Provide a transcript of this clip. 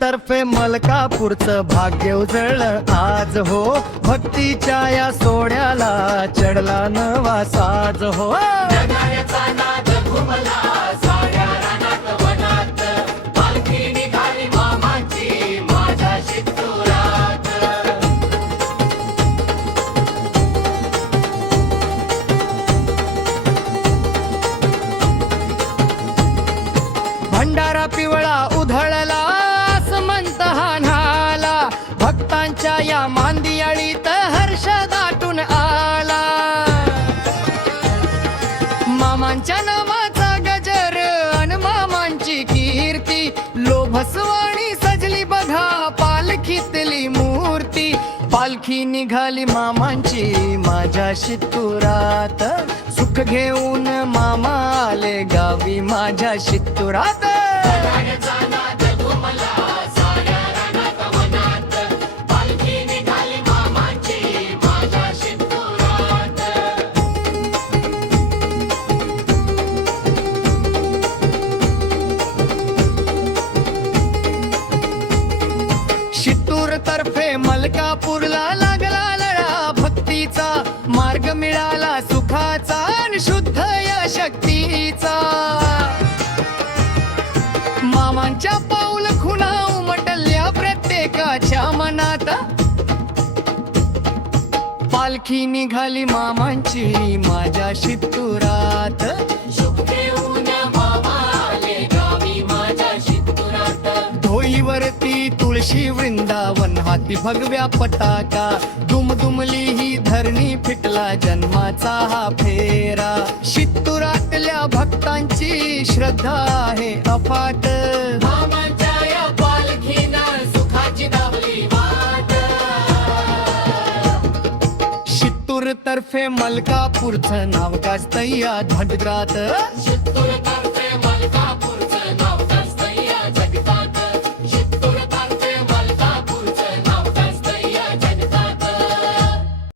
तर्फे मलकापूरचं भाग्य उजळलं आज हो, भक्तीच्या या सोहळ्याला चढला नवा साज हो. ढगाऱ्याचा नाद घुमला साऱ्या रानात वनात, पालखी निघाली मामांची माझ्या शित्तुरात. भंडारा पिवळा उधळला आसमंत हा न्हाला, भक्तांच्या या मांदियाळीत हर्ष दाटून आला. मामांच्या नामाचा गजर अन मामांची कीर्ती, लोभसवाणी सजली बघा पालखीतली मूर्ती. पालखी निघाली मामांची माझ्या शित्तुरात, सुख घेऊन मामा आले गावी माझ्या शित्तुरात. ढगाऱ्याचा नाद घुमला साऱ्या रानात वनात, पालखी निघाली मामांची माझ्या शित्तुरात. शित्तूर तर्फे मलकापूरला लागला लढा भक्तीचा, मार्ग मिळाला सुखाचा आणि शुद्ध या शक्तीचा. मामांच्या पाऊल खुणा उमटल्या प्रत्येकाच्या मनात, पालखी निघाली मामांची माझ्या शित्तुरात. शुभ घेऊन मामा आले गावी माझ्या शित्तुरात. धोईवरती तुळशी वृंदावन, हाती भगव्या पताका, दुमदुमली ही धरणी, फिटला जन्माचा हा फेरा. शित्तुरातल्या भक्तांची श्रद्धा आहे अफाट, मामांच्या या पालखीनं सुखाची दावली वाट. शित्तूर तर्फे मलकापूरचं नाव गाजतंय या धडगात. शित्तूर